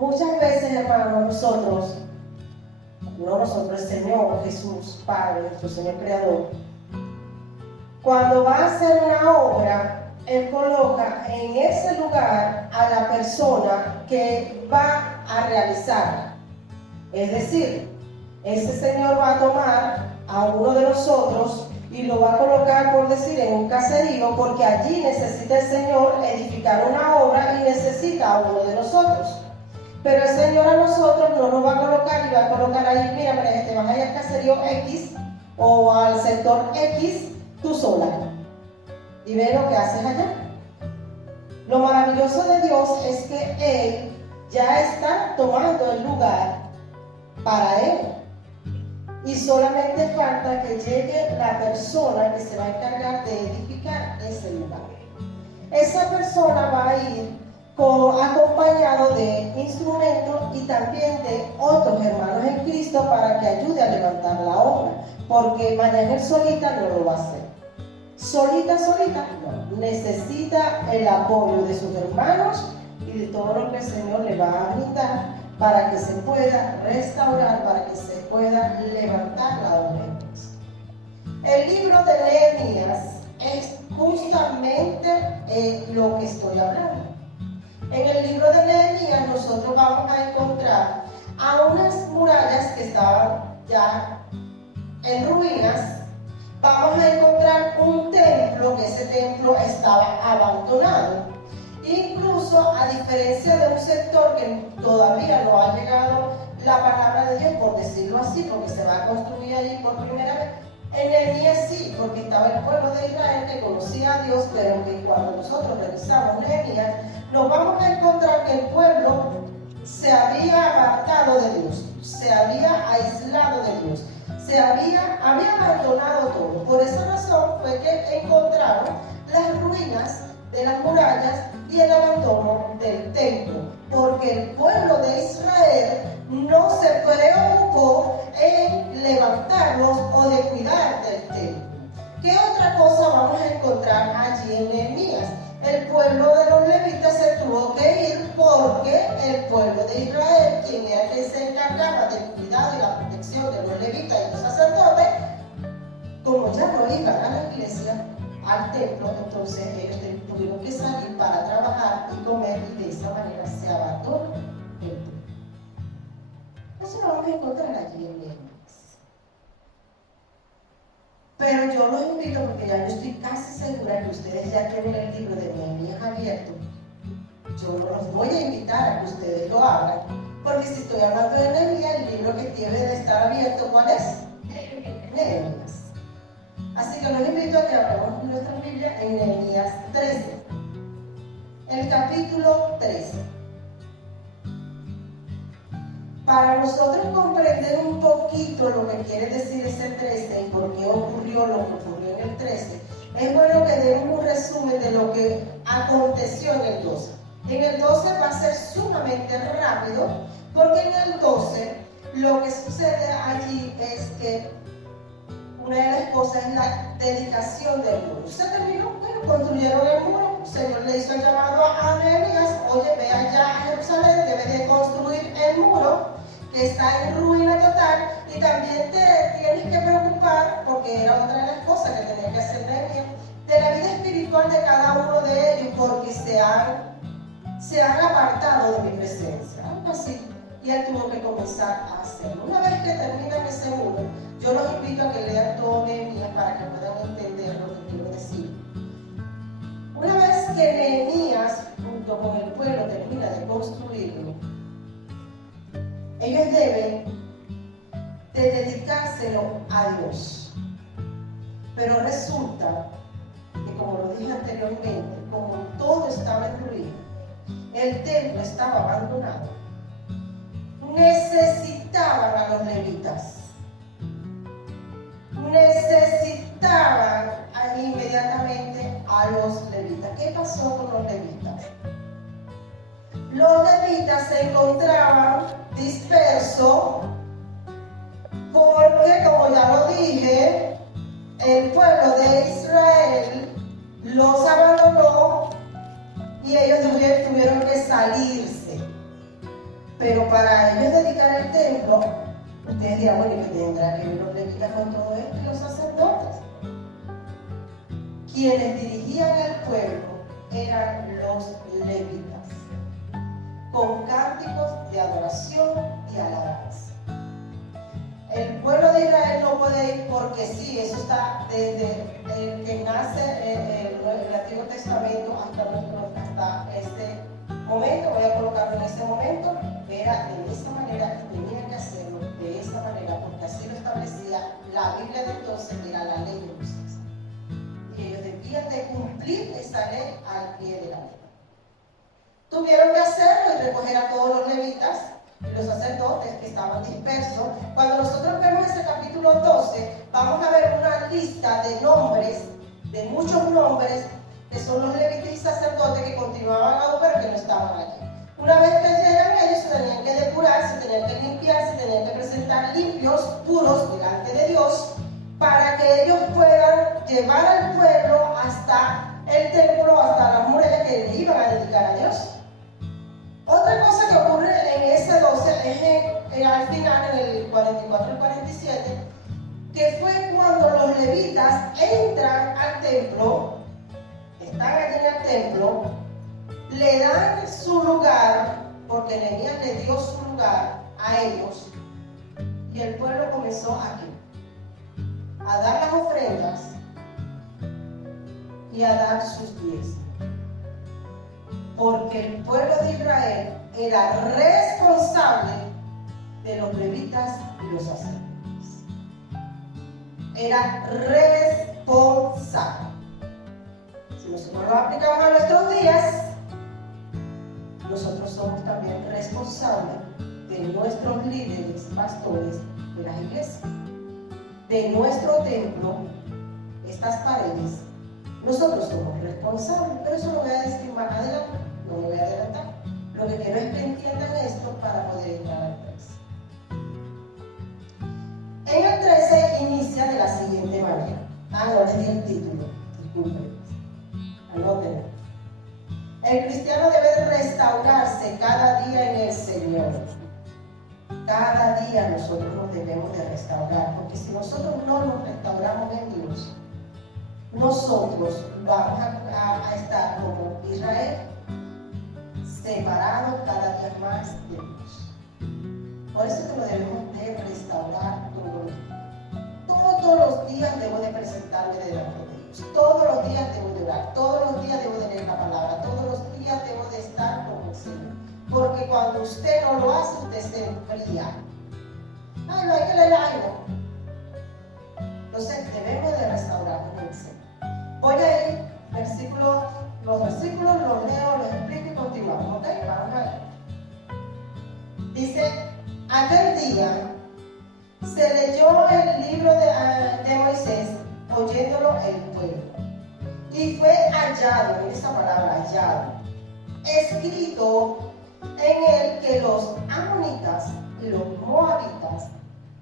Muchas veces, hermanos, nosotros, el Señor Jesús, Padre, nuestro Señor Creador, cuando va a hacer una obra, Él coloca en ese lugar a la persona que va a realizarla. Es decir, ese Señor va a tomar a uno de nosotros y lo va a colocar, por decir, en un caserío, porque allí necesita el Señor edificar una obra y necesita a uno de nosotros. Pero el Señor a nosotros no nos va a colocar y va a colocar ahí, mira, te vas a ir al caserío X o al sector X tú sola y ve lo que haces allá. Lo maravilloso de Dios es que Él ya está tomando el lugar para Él. Y solamente falta que llegue la persona que se va a encargar de edificar ese lugar. Esa persona va a ir acompañado de instrumentos y también de otros hermanos en Cristo para que ayude a levantar la obra. Porque María Ángel solita no lo va a hacer. Solita no. Necesita el apoyo de sus hermanos y de todo lo que el Señor le va a brindar para que se pueda restaurar, para que se pueda levantar la obra. El libro de Nehemías es justamente lo que estoy hablando. En el libro de Nehemías nosotros vamos a encontrar a unas murallas que estaban ya en ruinas. Vamos a encontrar un templo, que ese templo estaba abandonado. Incluso, a diferencia de un sector que todavía no ha llegado la palabra de Dios, por decirlo así, porque se va a construir allí por primera vez, en Nehemías sí, porque estaba el pueblo de Israel que conocía a Dios, pero que cuando nosotros revisamos Nehemías, nos vamos a encontrar que el pueblo se había apartado de Dios, se había aislado de Dios, había abandonado todo. Por esa razón fue que encontraron las ruinas de las murallas y el abandono del templo, porque el pueblo de Israel no se preocupó en levantarlos o de cuidar del templo. ¿Qué otra cosa vamos a encontrar allí en Nehemías? El pueblo de los levitas se tuvo que ir porque el pueblo de Israel, quien era quien se encargaba del cuidado y la protección de los levitas y los sacerdotes, como ya no iban a la iglesia, al templo, entonces ellos tuvieron que salir para trabajar y comer, y de esa manera se abandonó el templo. Eso lo vamos a encontrar allí en Nehemías. Pero yo los invito, porque ya yo estoy casi segura que ustedes ya tienen el libro de Nehemías abierto. Yo no los voy a invitar a que ustedes lo hagan, porque si estoy hablando de Nehemías, el libro que tiene de estar abierto, ¿cuál es? Nehemías. Así que los invito a que abramos nuestra Biblia en Nehemías 13, el capítulo 13. Para nosotros comprender un poquito lo que quiere decir ese 13 y por qué ocurrió lo que ocurrió en el 13, es bueno que demos un resumen de lo que aconteció en el 12. En el 12 va a ser sumamente rápido, porque en el 12 lo que sucede allí es que una de las cosas es la dedicación del muro. Se terminó, bueno, construyeron el muro, el Señor le hizo el llamado a Nehemías, oye, ve allá a Jerusalén, debe de construir el muro, que está en ruina total, y también te tienes que preocupar, porque era otra de las cosas que tenía que hacer Nehemías, de la vida espiritual de cada uno de ellos, porque se han apartado de mi presencia, algo así, y él tuvo que comenzar a hacerlo. Una vez que terminan ese muro, yo los invito a que lean todo Nehemías para que puedan entender lo que quiero decir. Una vez que Nehemías, junto con el pueblo, termina de construirlo, ellos deben de dedicárselo a Dios. Pero resulta que, como lo dije anteriormente, como todo estaba en ruina, el templo estaba abandonado, necesitaban a los levitas. Necesitaban inmediatamente a los levitas. ¿Qué pasó con los levitas? Los levitas se encontraban dispersos porque, como ya lo dije, el pueblo de Israel los abandonó y ellos tuvieron que salirse. Pero para ellos dedicar el templo, ustedes dirán, bueno, ¿qué tendrá que ver los levitas con todo esto y los sacerdotes? Quienes dirigían al pueblo eran los levitas, con cánticos de adoración y alabanza. El pueblo de Israel no puede ir porque sí, eso está desde el que nace el Antiguo Testamento hasta este momento. Voy a colocarlo en este momento. Era de esa manera y tenían que hacerlo de esa manera, porque así lo establecía la Biblia de entonces, era la ley de Moisés. Y ellos debían de cumplir esa ley al pie de la letra. Tuvieron que hacerlo y recoger a todos los levitas y los sacerdotes que estaban dispersos. Cuando nosotros vemos ese capítulo 12, vamos a ver una lista de nombres, de muchos nombres, que son los levitas y sacerdotes que continuaban a operar, que no estaban allí. Una vez que eran ellos, se tenían que depurar, se tenían que limpiar, se tenían que presentar limpios, puros, delante de Dios, para que ellos puedan llevar al pueblo hasta el templo, hasta las murallas que le iban a dedicar a Dios. Otra cosa que ocurre en ese 12 es al final, en el 44 y 47, que fue cuando los levitas entran al templo, están allí en el templo, le dan su lugar, porque Nehemías le dio su lugar a ellos, y el pueblo comenzó aquí a dar las ofrendas y a dar sus diezmos. Porque el pueblo de Israel era responsable de los levitas y los sacerdotes. Era responsable. Si nosotros lo aplicamos a nuestros días, nosotros somos también responsables de nuestros líderes, pastores de las iglesias, de nuestro templo, estas paredes. Nosotros somos responsables, pero eso lo voy a decir más adelante, no me voy a adelantar. Lo que quiero es que entiendan esto para poder entrar al 13. En el 13 inicia de la siguiente manera. No les di el título, disculpen, anótenlo. El cristiano debe restaurarse cada día en el Señor. Cada día nosotros nos debemos de restaurar, porque si nosotros no nos restauramos en Dios, nosotros vamos a estar como Israel, separados cada día más de Dios. Por eso que lo debemos de restaurar todos los días. Todos los días debo de presentarme delante de Dios. Todos los días debo de orar. Todos los días debo de leer la palabra. Todos los días debo de estar con el Señor. Porque cuando usted no lo hace, usted se enfría. Ay, no hay que leer algo. Entonces debemos de restaurarnos en el Señor. Voy a ir los versículos los leo, los explico y continuamos. ¿Ok? Vamos a ver. Dice, aquel día se leyó el libro de Moisés, oyéndolo el pueblo. Y fue hallado, en esa palabra hallado, escrito en el que los amonitas y los moabitas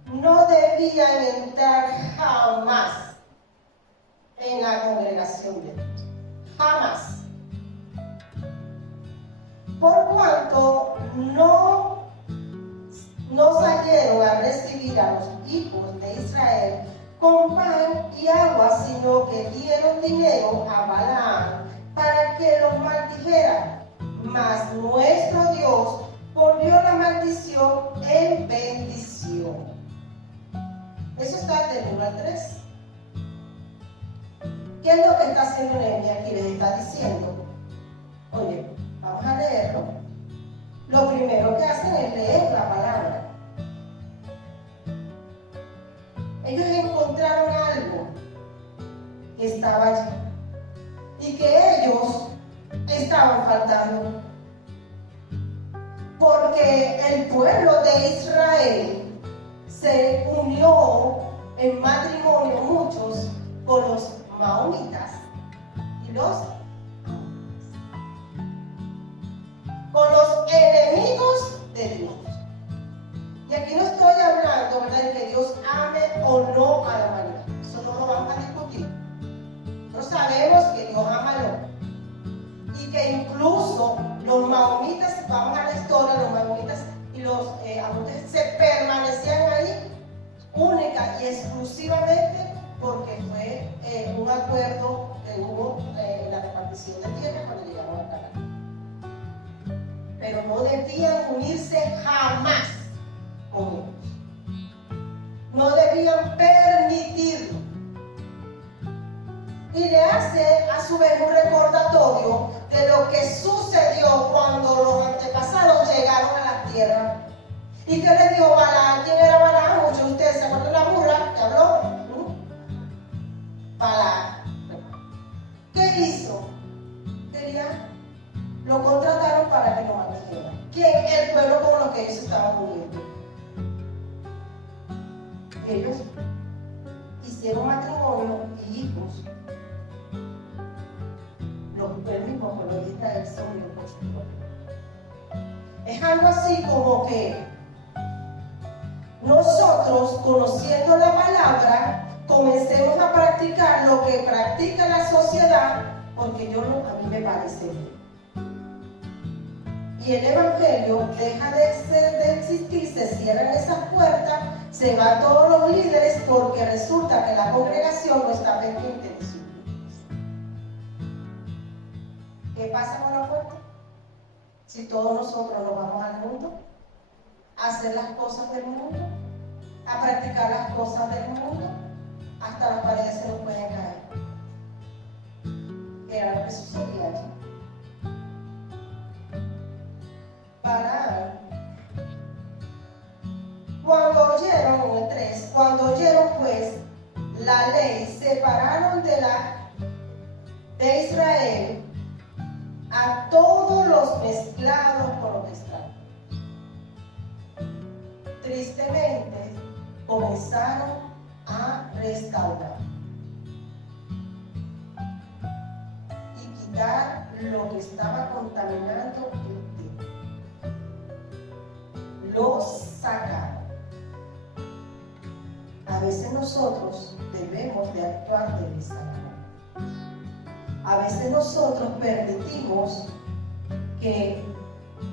no debían entrar jamás en la congregación de Dios. Jamás. Por cuanto no salieron a recibir a los hijos de Israel con pan y agua, sino que dieron dinero a Balaam para que los maldijera. Mas nuestro Dios volvió la maldición en bendición. Eso está del 1 al 3. ¿Qué es lo que está haciendo Nehemías aquí? Les está diciendo, oye, vamos a leerlo. Lo primero que hacen es leer la palabra. Ellos encontraron algo que estaba allí y que ellos estaban faltando, porque el pueblo de Israel se unió en matrimonio, muchos, con los maonitas y con los enemigos de Dios. Y aquí no estoy hablando, ¿verdad?, de que Dios ame o no a la humanidad. Eso no lo vamos a discutir. Nosotros sabemos que Dios ama al hombre. Y que incluso los maonitas, vamos a la historia, los maonitas exclusivamente porque fue un acuerdo que hubo en la repartición de tierra cuando llegaron a Canaán. Pero no debían unirse jamás con ellos. No debían permitirlo. Y le hace a su vez un recordatorio de lo que sucedió cuando los antepasados llegaron a la tierra. ¿Y qué le dijo Balaam? ¿Quién era Balaam? Muchos de ustedes se acuerdan de la burra que habló. Balaam. ¿Qué hizo? Lo contrataron para que lo maldijera. ¿Quién? El pueblo con lo que ellos estaban uniendo. Ellos hicieron matrimonio y hijos. El mismo pueblo de Israel se unió por su pueblo. Es algo así como que nosotros, conociendo la palabra, comencemos a practicar lo que practica la sociedad, porque a mí me parece bien. Y el evangelio deja de existir, se cierran esas puertas, se van todos los líderes, porque resulta que la congregación no está pendiente de su. ¿Qué pasa con la puerta? Si todos nosotros nos vamos al mundo, a hacer las cosas del mundo, a practicar las cosas del mundo, hasta las paredes se nos pueden caer. Era lo que sucedía allí. Balaam, cuando oyeron, en el 3, cuando oyeron pues la ley, separaron de Israel a todos los mezclados con los extraños. Tristemente, comenzaron a restaurar y quitar lo que estaba contaminando el templo. Los sacaron. A veces nosotros debemos de actuar de esa manera. A veces nosotros permitimos que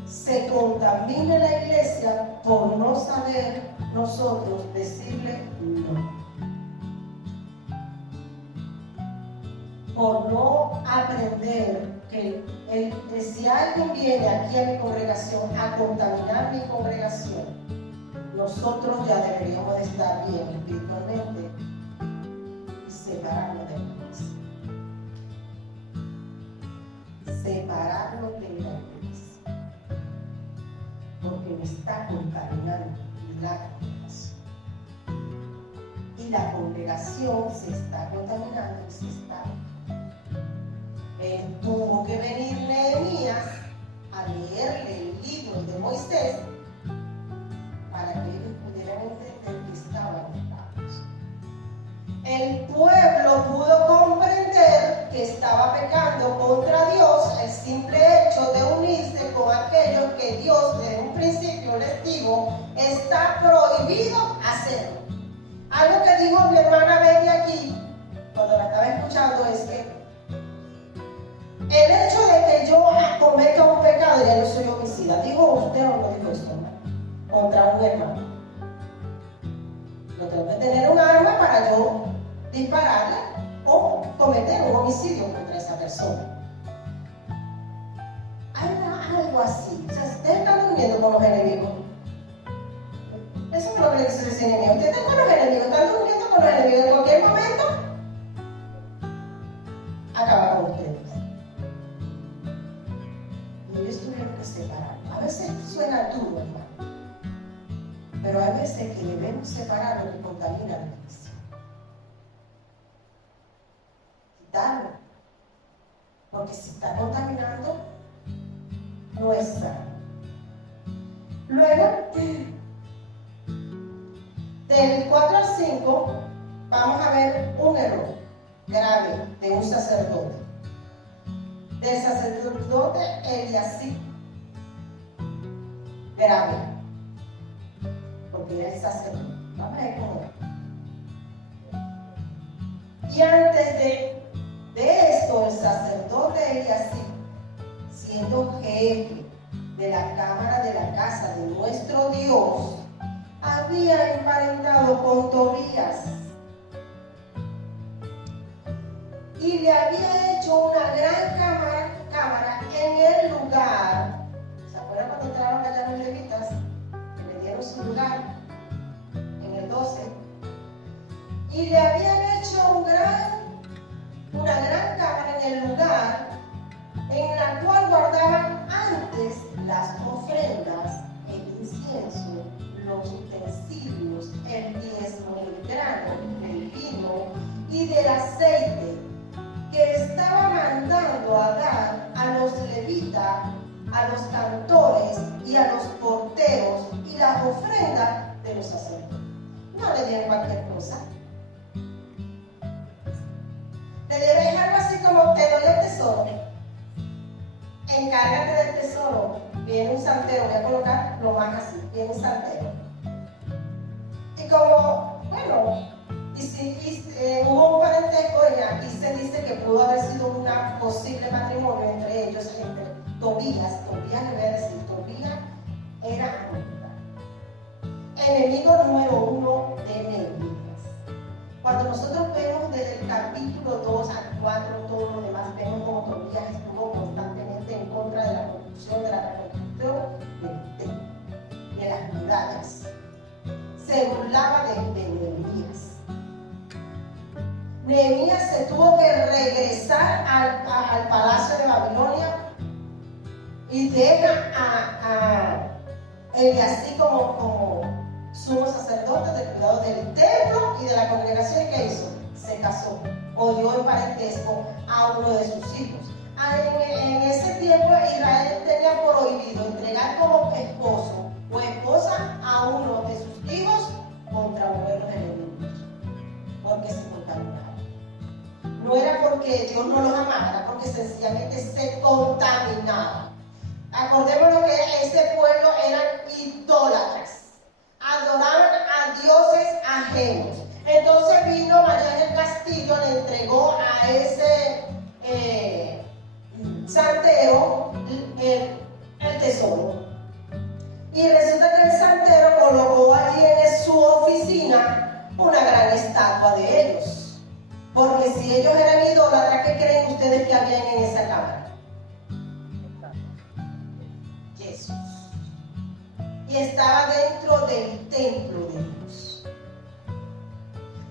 se contamine la iglesia por no saber nosotros decirle no. Por no aprender que si alguien viene aquí a mi congregación a contaminar mi congregación, nosotros ya deberíamos de estar bien espiritualmente y separarnos de la iglesia. Separarnos de la iglesia, porque me está contaminando la congregación. Y la congregación se está contaminando y se está. Tuvo que venir Nehemías a leerle el libro de Moisés para que ellos pudieran entender que estaban pecados. El pueblo pudo comprender que estaba pecando contra Dios. El simple hecho de unirse con aquellos que Dios desde un principio les dijo está prohibido hacerlo. Algo que dijo mi hermana Betty aquí cuando la estaba escuchando es que el hecho de que yo cometa un pecado, ya yo soy homicida. ¿Dijo usted o no dijo esto, hermano? Contra un hermano. No tengo que tener un arma para yo dispararle o cometer un homicidio contra esa persona. Hay algo así. O sea, si usted está durmiendo con los enemigos, eso no es lo que le dice ese enemigo. Usted está con los enemigos, está durmiendo con los enemigos. En cualquier momento, acaba con ustedes. Y ellos tuvieron que separar. A veces suena duro, hermano. Pero hay veces que debemos separar lo que contamina la iglesia. Quitarlo. Porque si está contaminando, no es sano. Luego, del 4 al 5, vamos a ver un error grave de un sacerdote. Del sacerdote Eliasib. Grave. Porque era el sacerdote. Vamos a ver cómo es. Y antes de esto, el sacerdote Eliasib, siendo jefe de la cámara de la casa de nuestro Dios, había emparentado con Tobías, y le había hecho una gran cámara en el lugar. ¿Se acuerdan cuando entraron allá los levitas? Que le dieron su lugar en el 12. Y le habían hecho una gran cámara en el lugar en la cual guardaban antes las ofrendas, el incienso, los utensilios, el diezmo, el grano, el vino y del aceite que estaba mandando a dar a los levitas, a los cantores y a los porteros y las ofrendas de los sacerdotes. No le dieron cualquier cosa. Le dieron algo así como: te doy el tesoro, encárgate del tesoro. Viene un santero, voy a colocar lo más así, viene un santero. Y como, bueno, hubo un parentesco y aquí se dice que pudo haber sido un posible matrimonio entre ellos, entre Tobías le voy a decir, Tobías era enemigo número 1 de Nehemías. Cuando nosotros vemos desde el capítulo 2 al 4, todo lo demás, vemos como Tobías estuvo constantemente en contra de la construcción, de la reconstrucción del templo, de las murallas. Se burlaba de Nehemías. Nehemías se tuvo que regresar al palacio de Babilonia y deja a Eliasí como sumo sacerdote del cuidado del templo y de la congregación. ¿Qué hizo? Se casó o dio en parentesco a uno de sus hijos. En ese tiempo Israel tenía prohibido entregar como esposo o esposa a uno de sus hijos contra uno de los enemigos, porque se contaminaban. No era porque Dios no los amaba, era porque sencillamente se contaminaban. Acordémonos que ese pueblo eran idólatras, adoraban a dioses ajenos. Entonces vino María del Castillo, le entregó a ese santero el tesoro. Y resulta que el santero colocó allí en su oficina una gran estatua de ellos. Porque si ellos eran idólatras, ¿qué creen ustedes que habían en esa cámara? Jesús. Y estaba dentro del templo de Dios.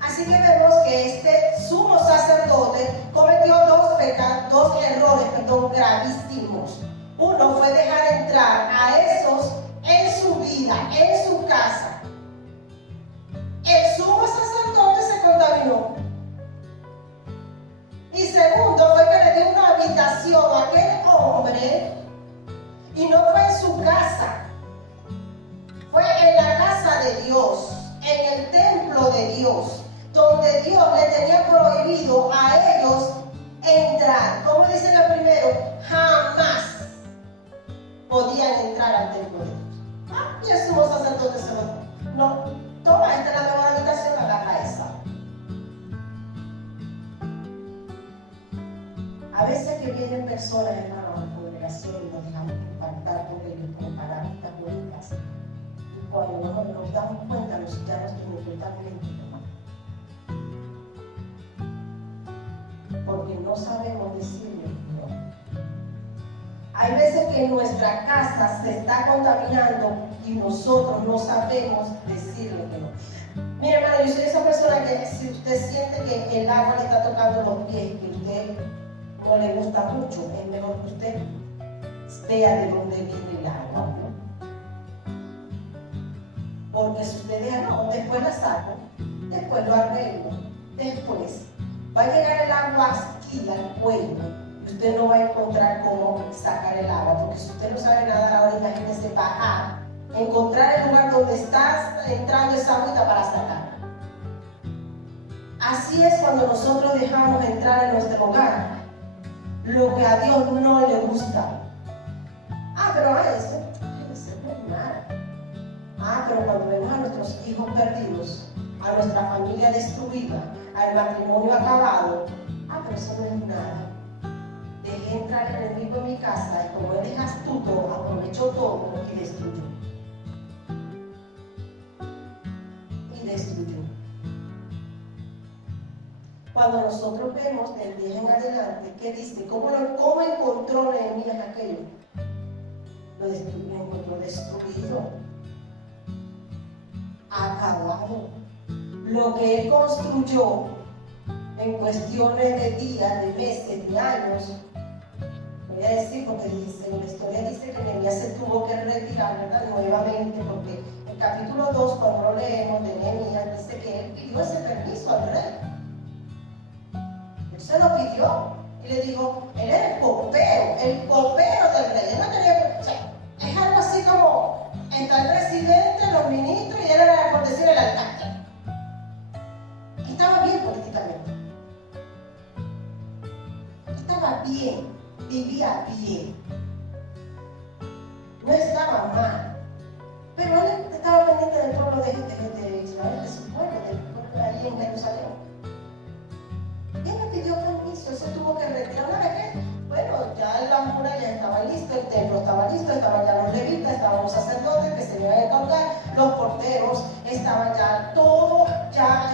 Así que vemos que este sumo sacerdote cometió dos errores gravísimos. Uno fue dejar entrar a esos en su vida, en su casa. El sumo sacerdote se contaminó. Y segundo fue que le dio una habitación a aquel hombre y no fue en su casa. Fue en la casa de Dios, en el templo de Dios, donde Dios le tenía prohibido a ellos entrar. Como dice el primero, jamás podían entrar al templo de Dios. Y el sumo sacerdote se lo dijo: no, toma, esta es la mejor habitación, agarra esa. A veces que vienen personas, hermanos, a la congregación y nos dejamos impactar por ellos con palabras tan bonitas. Y cuando nos damos cuenta, nos quedamos totalmente, hermano. Porque no sabemos decirle no. Hay veces que nuestra casa se está contaminando y nosotros no sabemos decirle que no. Mire, hermano, yo soy esa persona que si usted siente que el agua le está tocando los pies, que usted no le gusta mucho, es mejor que usted vea de dónde viene el agua, ¿no? Porque si usted dice, no, después la saco, después lo arreglo, después va a llegar el agua aquí al cuello y usted no va a encontrar cómo sacar el agua, porque si usted no sabe nadar ahora, imagínese bajar, encontrar el lugar donde está entrando esa agüita para sacarla. Así es cuando nosotros dejamos entrar en nuestro hogar lo que a Dios no le gusta. Pero eso es normal. Pero cuando vemos a nuestros hijos perdidos, a nuestra familia destruida, al matrimonio acabado, pero eso no es nada. Dejé entrar el enemigo en mi casa y como él es astuto, aprovechó todo y destruyó. Cuando nosotros vemos del 10 en adelante, ¿qué dice? ¿Cómo encontró Nehemías aquello? Lo encontró destruido, acabado. Lo que él construyó en cuestiones de días, de meses, de años, voy a decir, porque dice, en la historia dice que Nehemías se tuvo que retirar, ¿verdad? Nuevamente, porque en capítulo 2, cuando lo leemos de Nehemías, dice que él pidió ese permiso al rey. Él se lo pidió y le dijo, él era el copero del rey. Él no tenía, o sea, es algo así como está el presidente, los ministros y él era, por decir, el alcalde. Estaba bien políticamente. Estaba bien, vivía bien. No estaba mal. Pero él estaba pendiente del pueblo de Israel, de su pueblo, del pueblo ahí en Jerusalén. Él le pidió permiso, él se tuvo que retirar. Una vez que, bueno, ya la muralla estaba lista, el templo estaba listo, estaban ya los levitas, estaban los sacerdotes que se iban a encargar, los porteros, estaban ya todo, ya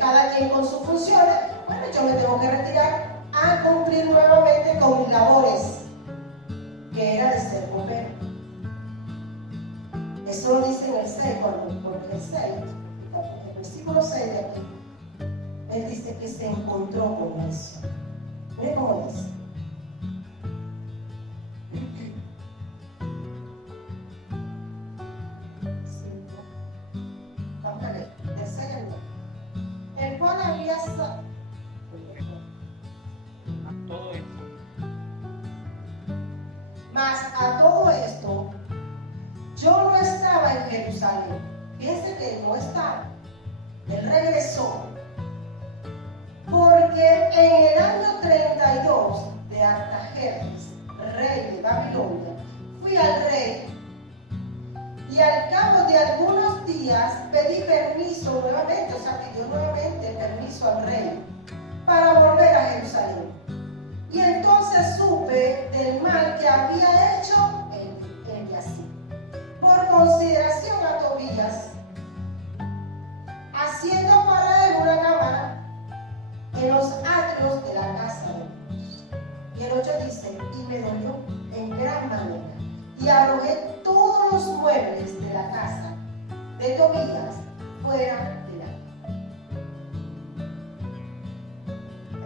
cada quien con sus funciones. Bueno, yo me tengo que retirar a cumplir nuevamente con mis labores, que era de ser copero. Eso lo dice en el 6, porque el 6, el versículo 6 de aquí, él dice que se encontró con eso. Mire cómo dice. Vamos a leer. El 6 al 9. El cual había todo esto. Mas a todo esto, yo no estaba en Jerusalén. Fíjense que él no estaba. Él regresó. Porque en el año 32 de Artajerjes, rey de Babilonia, fui al rey y al cabo de algunos días pedí permiso nuevamente, o sea, pidió nuevamente permiso al rey para volver a Jerusalén. Y entonces supe del mal que había hecho el así. Por consideración a Tobías, haciendo para él una cámara en los atrios de la casa de Dios. Y el 8 dice, y me dolió en gran manera, y arrojé todos los muebles de la casa de Tobías fuera de la.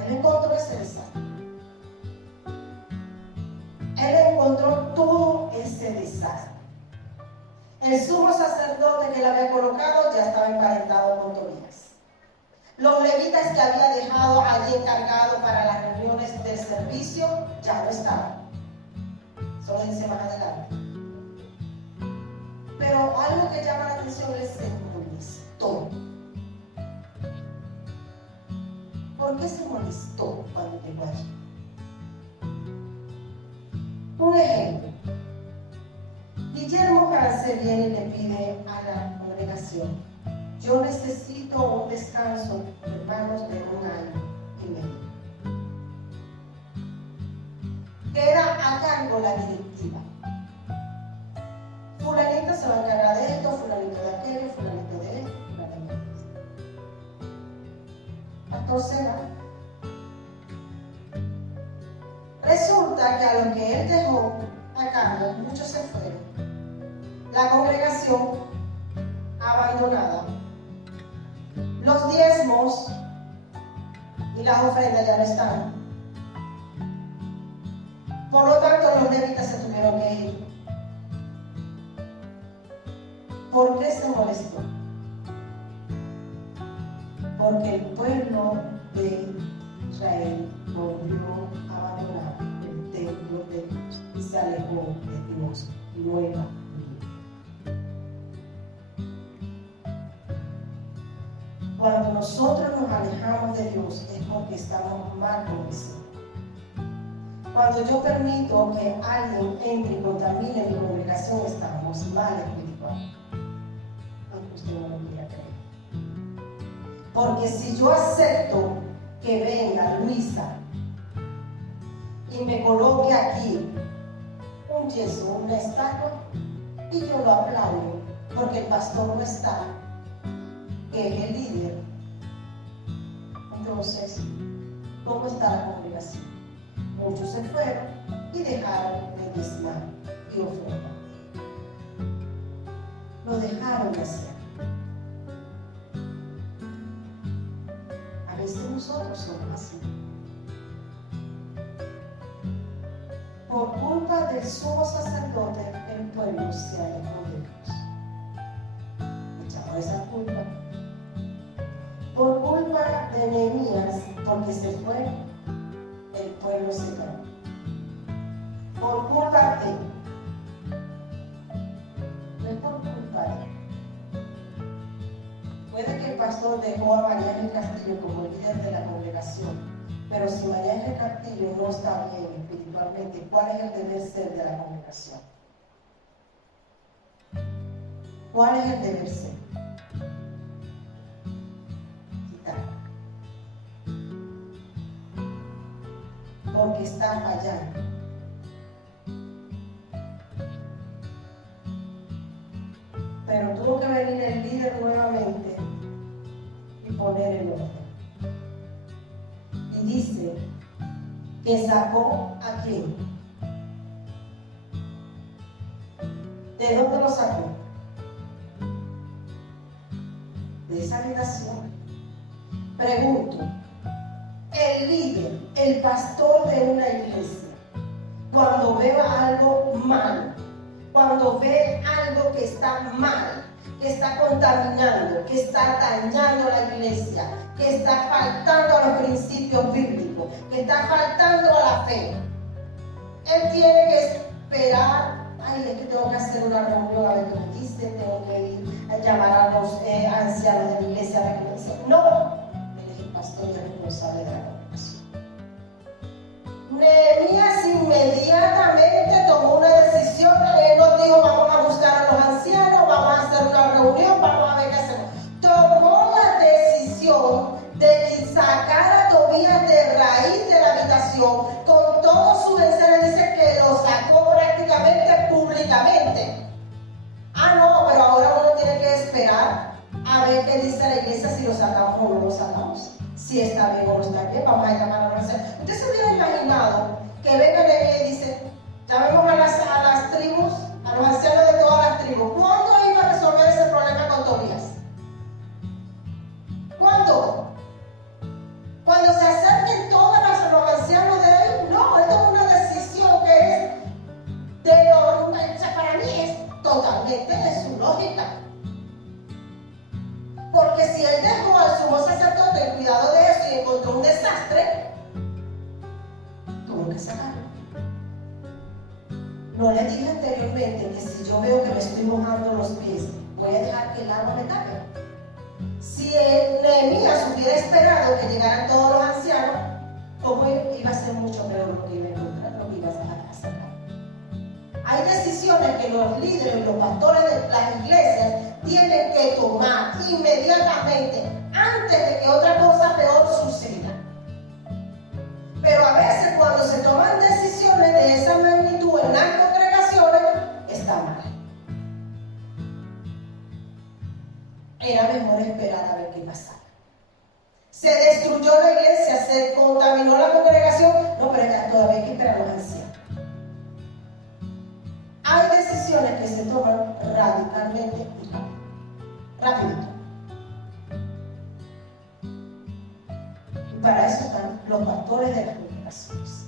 Él encontró ese desastre. Él encontró todo ese desastre. El sumo sacerdote que le había colocado ya estaba emparentado con Tobías. Los levitas que había dejado allí encargados para las reuniones del servicio ya no estaban. Eso lo dice más adelante. Pero algo que llama la atención es el molestó. ¿Por qué se molestó cuando llegó allí? Un ejemplo. Guillermo Cáncer viene y le pide a la congregación: yo necesito un descanso, hermanos, de 1 año y medio. Queda a cargo la directiva. Fulanito se va a encargar de esto, fulanito de aquello, fulanito de esto, fulanito de esto. Pastor Sena. Resulta que a lo que él dejó a cargo, muchos se fueron. La congregación abandonada. Los diezmos y las ofrendas ya no están. Por lo tanto, los levitas se tuvieron que ir. ¿Por qué se molestó? Porque el pueblo de Israel volvió a abandonar el templo de Dios y se alejó de Dios nuevamente. Cuando nosotros nos alejamos de Dios es porque estamos mal con eso. Cuando yo permito que alguien entre y contamine mi congregación, estamos mal espiritual. Aunque usted no lo quiera creer. Porque si yo acepto que venga Luisa y me coloque aquí un yeso, una estatua, y yo lo aplaudo porque el pastor no está, que es el líder, entonces, ¿cómo está la congregación? Muchos se fueron y dejaron de diezmar y ofrendar. Lo dejaron de hacer. A veces nosotros somos así. Por culpa del sumo sacerdote, el pueblo se alejó de Dios. Echamos esa culpa. Por culpa de Nehemías, porque se fue, el pueblo se cayó. Por culpa de, no es por culpa de. Puede que el pastor dejó a María del Castillo como líder de la congregación, pero si María del Castillo no está bien espiritualmente, ¿cuál es el deber ser de la congregación? ¿Cuál es el deber ser? Quitar. Porque está fallando. Pero tuvo que venir el líder nuevamente y poner el orden. Y dice que sacó a quién. ¿De dónde lo sacó? De esa habitación. Pregunto, el líder, el pastor de una iglesia, cuando vea algo mal, cuando ve algo que está mal, que está contaminando, que está dañando a la iglesia, que está faltando a los principios bíblicos, que está faltando a la fe, él tiene que esperar. Ay, es que tengo que hacer una reunión a ver qué me dice, tengo que ir a llamar a los ancianos de la iglesia a ver qué me dicen. No, él es el pastor y el responsable de la congregación. Nehemías inmediatamente tomó una decisión. Él no dijo vamos a buscar a los ancianos, vamos a hacer una reunión, vamos a ver qué hacemos. Tomó la decisión de sacar a Tobías de raíz de la habitación con todo su enseñanza. Dice que lo sacó prácticamente públicamente. Ah, no, pero ahora uno tiene que esperar a ver qué dice la iglesia, si lo sacamos o no lo sacamos. Si está bien o no está bien, vamos a llamar a los ancianos. ¿Usted se hubiera imaginado que venga y dice, llamemos a las tribus, a los ancianos de todas las tribus? ¿Cuándo iba a resolver ese problema con Tobías? ¿Cuándo? Cuando se acerquen todos los ancianos de él. No, esto es una decisión que es de lo, o sea, para mí es totalmente de su lógica. Porque si él dejó al sumo sacerdote el cuidado de eso y encontró un desastre, tuvo que sacarlo. No le dije anteriormente que si yo veo que me estoy mojando los pies, voy a dejar que el agua me tape. Si Nehemías hubiera esperado que llegaran todos los ancianos, como iba a ser mucho peor lo que iba a encontrar, lo que iba a sacar. Hay decisiones que los líderes y los pastores de las iglesias tienen que tomar inmediatamente antes de que otra cosa peor suceda. Pero a veces cuando se toman decisiones de esa magnitud en las congregaciones, está mal. Era mejor esperar a ver qué pasaba. Se destruyó la iglesia, se contaminó la congregación. No, pero todavía hay que esperar a los ancianos. Hay decisiones que se toman radicalmente y rápido. Y para eso están los pastores de las congregaciones.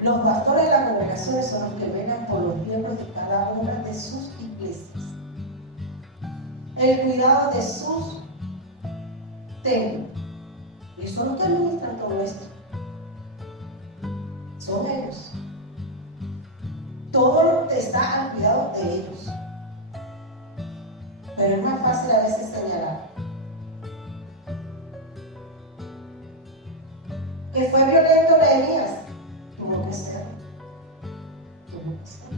Los pastores de las congregaciones son los que velan por los miembros de cada una de sus iglesias. El cuidado de sus templos. Y son los que administran todo esto. Son ellos. Todo está al cuidado de ellos. Pero es más fácil a veces señalar. Que fue violento Nehemías. Tuvo que ser. Tuvo que ser.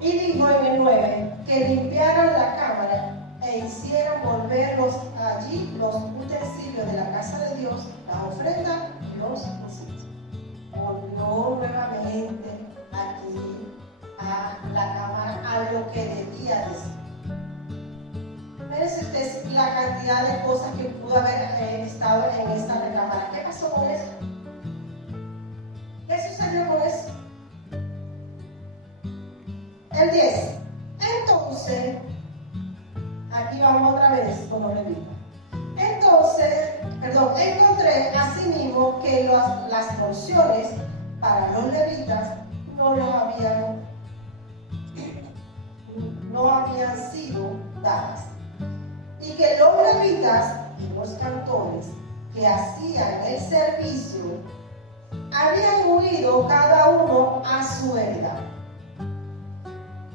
Y dijo en el 9 que limpiaran la cámara e hicieran volver allí los utensilios de la casa de Dios, la ofrenda y los incensos. Volvió nuevamente aquí a la cámara a lo que debía decir. Imagínense ustedes la cantidad de cosas que pudo haber estado en esta recámara. ¿Qué pasó con eso? ¿Qué sucedió con eso? El 10. Entonces, aquí vamos otra vez con los levitas. Encontré asimismo que las porciones para los levitas no habían sido dadas. Y que los levitas y los cantores que hacían el servicio habían huido cada uno a su heredad.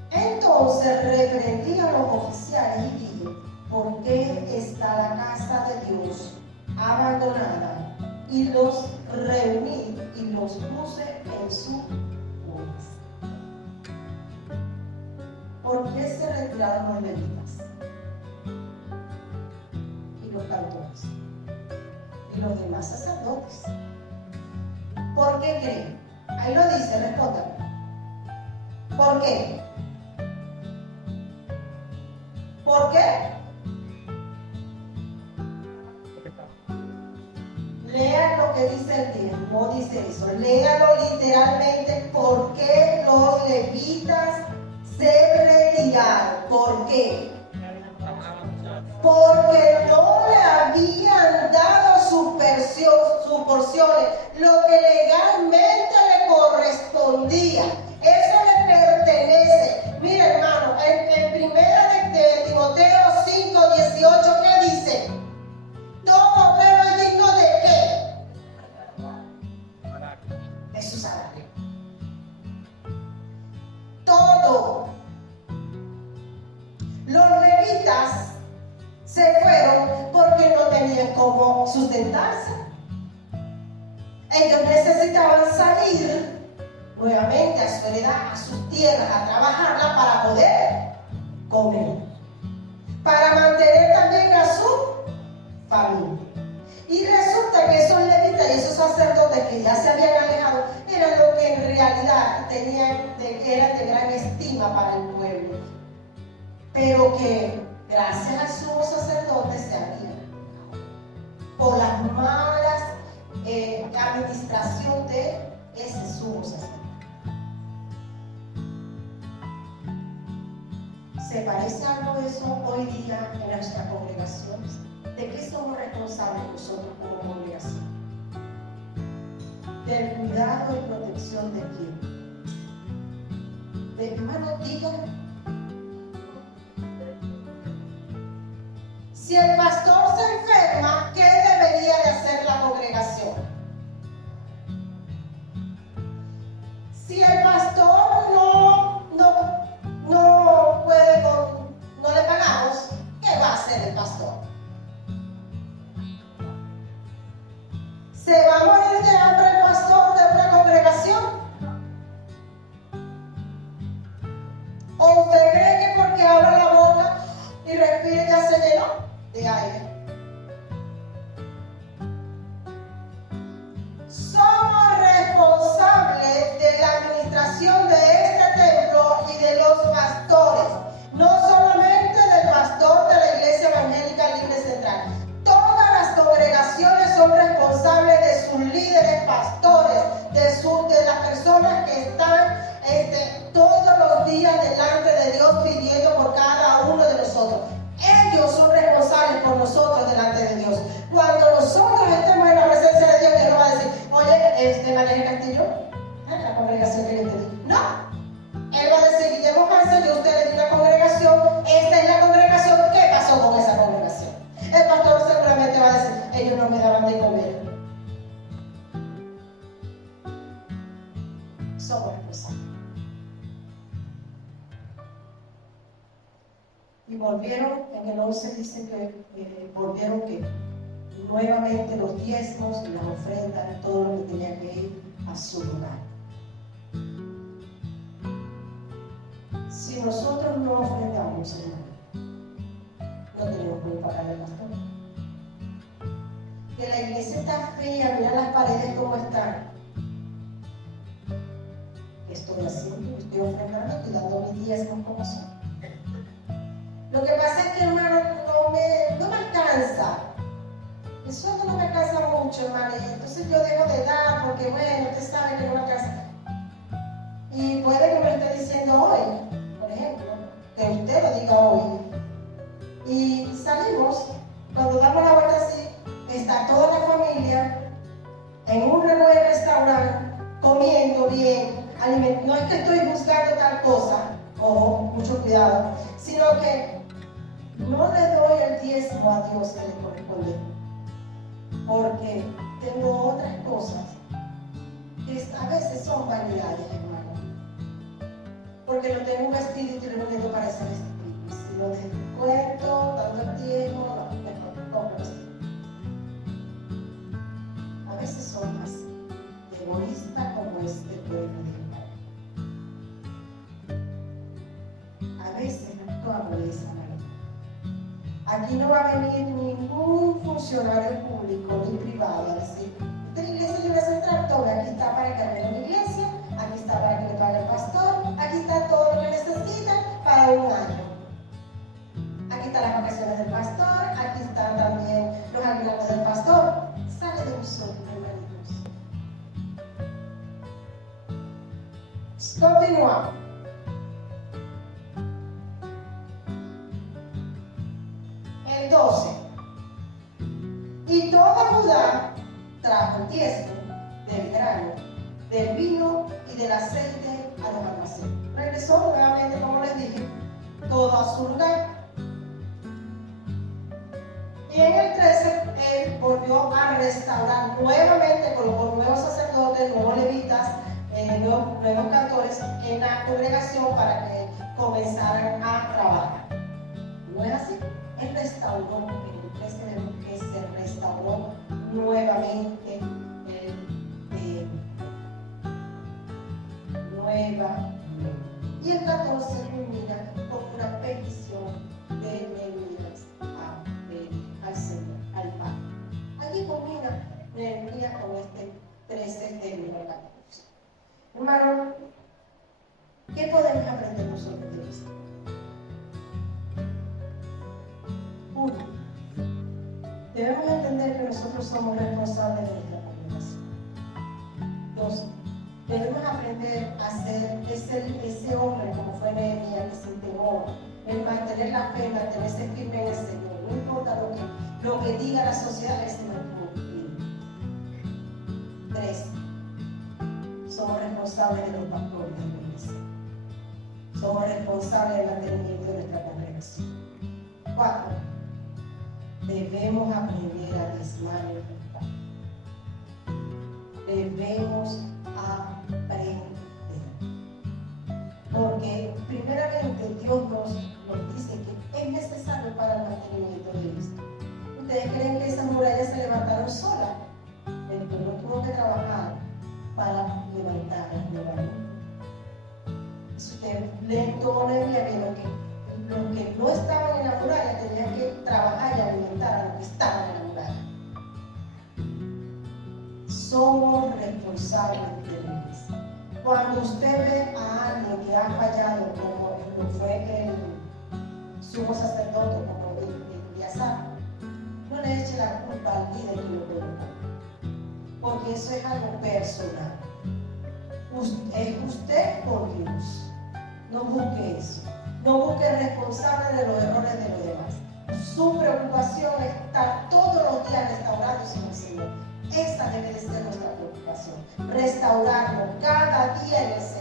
Entonces reprendí a los oficiales y dije: ¿por qué está la casa de Dios abandonada? Y los reuní y los puse en su lugar. ¿Por qué se retiraron los levitas? Y los cantores y los demás sacerdotes. ¿Por qué creen? Ahí lo dice, respóndame. ¿Por qué? ¿Por qué? Lean lo que dice el texto, no dice eso. Léalo literalmente. ¿Por qué los levitas se retiraron? ¿Por qué? Porque no le habían dado sus porciones, lo que legalmente le correspondía. Eso le pertenece. Mira, hermano, en primera de Timoteo 5:18, ¿qué dice? Todo obrero es digno de ¿qué? De su salario. Todo. Los levitas se fueron porque no tenían cómo sustentarse. Ellos necesitaban salir nuevamente a su heredad, a sus tierras, a trabajarla para poder comer, para mantener también a su familia. Y resulta que esos levitas y esos sacerdotes que ya se habían alejado eran lo que en realidad eran de gran estima para el pueblo, pero que gracias al sumo sacerdote se habían por las malas administración de ese sumo sacerdote. ¿Se parece algo de eso hoy día en nuestras congregaciones? ¿De qué somos responsables nosotros como congregación? Del cuidado y protección de quién. De hermano, díganme. Si el pastor se enferma, ¿qué debería de hacer la congregación? Si el pastor no puede, no le pagamos, ¿qué va a hacer el pastor? ¿Se va a morir de hambre el pastor de una congregación? ¿O usted cree que porque abre la boca y respire ya se llenó de aire? Somos responsables de la administración de este templo y de los pastores, no solamente del pastor de la Iglesia Evangélica Libre Central. Todas las congregaciones son responsables de sus líderes, pastores, de las personas que están todos los días delante de Dios pidiendo por cada uno de nosotros. Ellos son responsables por nosotros delante de Dios. Cuando nosotros estemos en la presencia de Dios, Dios nos va a decir: oye, María Castillo, la congregación que yo te di. No. Él va a decir: Guillermo Hansen, yo a usted le di una congregación, esta es la congregación, ¿qué pasó con esa congregación? El pastor seguramente va a decir: ellos no me daban de comer. Somos responsables. Y volvieron, en el 11 dice que volvieron que nuevamente los diezmos y las ofrendas y todo lo que tenía que ir a su lugar. Si nosotros no ofrendamos, hermano, no tenemos cómo pagar el pastor. Que la iglesia está fea, mira las paredes como están. ¿Qué estoy haciendo? Estoy ofrendando, estoy dando mis diezmos como son. Lo que pasa es que, hermano, cansa. El sueldo no me alcanza mucho, hermano, y entonces yo dejo de dar porque, bueno, usted sabe que no me alcanza. Y puede que me lo esté diciendo hoy, por ejemplo, que usted lo diga hoy. Y salimos, cuando damos la vuelta así, está toda la familia en un buen restaurante, comiendo bien, no es que estoy buscando tal cosa, ojo, mucho cuidado, sino que no le doy el diezmo a Dios que le corresponde, porque tengo otras cosas que a veces son vanidades, hermano, porque no tengo un vestido y estoy reuniendo para ese vestido, si lo descuento, dando el diezmo, no, mejor compro vestido. A veces son más egoístas como este pueblo de Israel. A veces actuamos de esa manera. Aquí no va a venir ningún funcionario público ni privado a decir, esta iglesia yo voy a hacer tractor, aquí está para que arregle mi iglesia, aquí está para que le pague el pastor, aquí está todo lo que necesitan para un año. Aquí están las vacaciones del pastor, aquí están también los aguinaldos del pastor. Sale de nosotros, hermanitos. Continuamos. El 12. Y toda Judá trajo el diezmo del grano, del vino y del aceite a los almacenes. Regresó nuevamente, como les dije, todo a su lugar. Y en el 13, él volvió a restaurar nuevamente, colocó nuevos sacerdotes, nuevos levitas, nuevos cantores en la congregación para que comenzaran a trabajar. ¿No es así? Él restauró, en el 13 vemos que se restauró nuevamente, y el 14 culmina con una petición de Nehemías al Señor, al Padre. Allí culmina Nehemías con este 13 de nueva. Hermano, ¿qué podemos aprender nosotros de esto? Uno, debemos entender que nosotros somos responsables de nuestra congregación. Dos, debemos aprender a ser ese hombre como fue Nehemías, que sin temor, en mantener la fe, mantenerse firme en el Señor. No importa lo que diga la sociedad, el Señor cumplir. 3. Somos responsables de los pastores de la iglesia. Somos responsables del mantenimiento de nuestra congregación. 4. Debemos aprender a diezmar y ofertar. Debemos aprender. Porque primeramente Dios nos dice que es necesario para el mantenimiento de esto. ¿Ustedes creen que esas murallas se levantaron solas? El pueblo tuvo que trabajar para levantarlas nuevamente. Si ustedes leen todo Nehemías, vieron que los que no estaban en la muralla tenían que trabajar y alimentar a los que estaban en la muralla. Somos responsables de la iglesia. Cuando usted ve a alguien que ha fallado, como lo fue el sumo sacerdote, como Eleazar, no le eche la culpa al líder que lo colocó, porque eso es algo personal. Es usted con Dios. No busque eso. No busque responsable de los errores de los demás. Su preocupación es estar todos los días restaurados en el Señor. Esa debe de ser nuestra preocupación. Restaurarnos cada día en el Señor.